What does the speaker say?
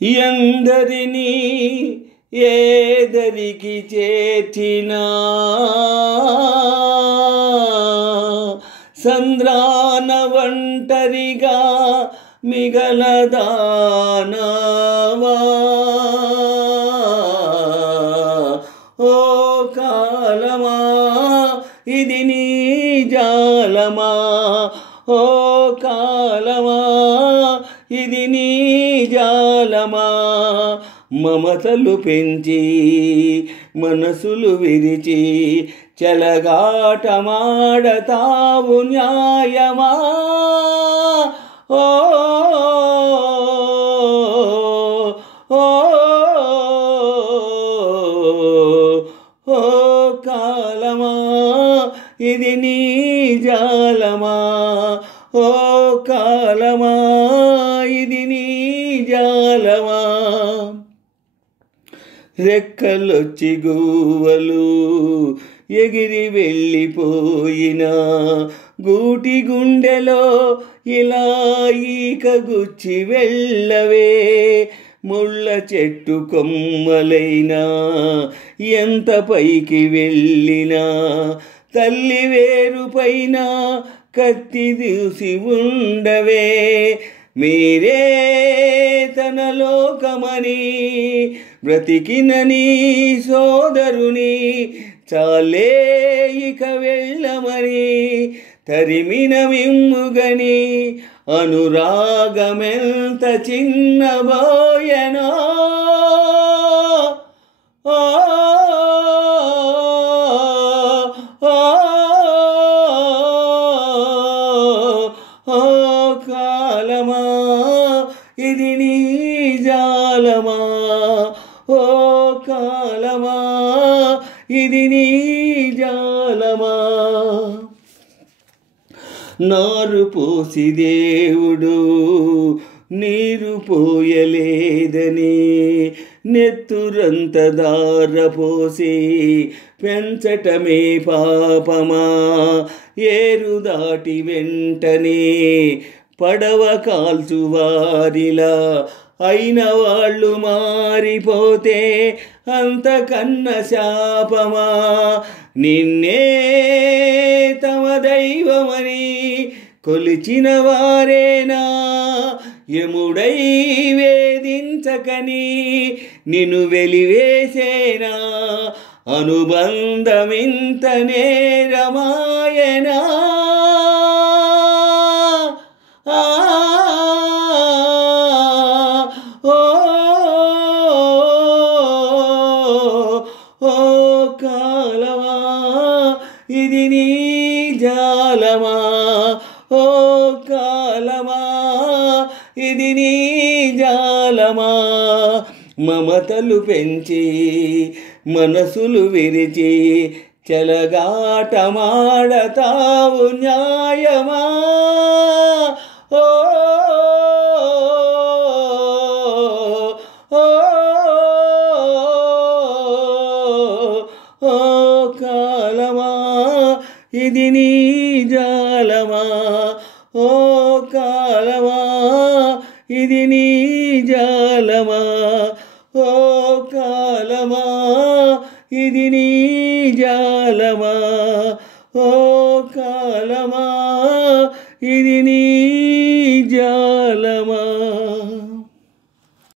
ఎందరినీ ఏదరికి చేర్చినా సంద్రాన ఒంటరిగా మిగలదానవా ఓ కాలమా ఇది నీ జాలమా ఓ కాలమా ఇది నీ జాలమా మమతలు పెంచి మనసులు విరిచి చెలగాటమాడతావు న్యాయమా ఓ ఓ ఓ కాలమా ఇది నీ జాలమా ఓ కాలమా ఇది నీ జాలమా రెక్కలొచ్చి గువ్వలు ఎగిరి వెళ్ళిపోయినా గూటి గుండెలో ఇలా ఈక గుచ్చి వెళ్ళవే ముళ్ళ చెట్టు కొమ్మలైనా ఎంత పైకి వెళ్ళినా తల్లి వేరు పైన కత్తి దూసి ఉండవే మీరే తన లోకమని బ్రతికిన నీ సోదరుని చాలే ఇక వెళ్ళమని తరిమిన మిమ్ముగని అనురాగమెంత చిన్నబోయెనో ఓ ఓ కాలమా ఇది నీ జాలమా ఓ కాలమా ఇది నీ జాలమా నారు పోసి దేవుడు నీరు పోయలేదని నెత్తురంత దారపోసి పెంచటమే పాపమా ఏరు దాటి వెంటనే పడవ కాల్చువారిలా అయిన వాళ్ళు మారిపోతే అంతకన్న శాపమా నిన్నే తమ దైవమని కొలిచిన వారేనా యముడై వేధించకని నిన్ను వెలివేసేనా అనుబంధమింత నేరమాయనా ఓ కాలమా ఇది నీ జాలమా ఓ కాలమా ఇది నీ జాలమా మమతలు పెంచి మనసులు విరిచి చెలగాటమాడతావు న్యాయమా ఓ ఓ కాలమా ఇది నీ జాలమా ఓ కాలమా ఇది నీ జాలమా ఓ కాలమా ఇది నీ జాలమా ఓ కాలమా ఇది నీ జాలమా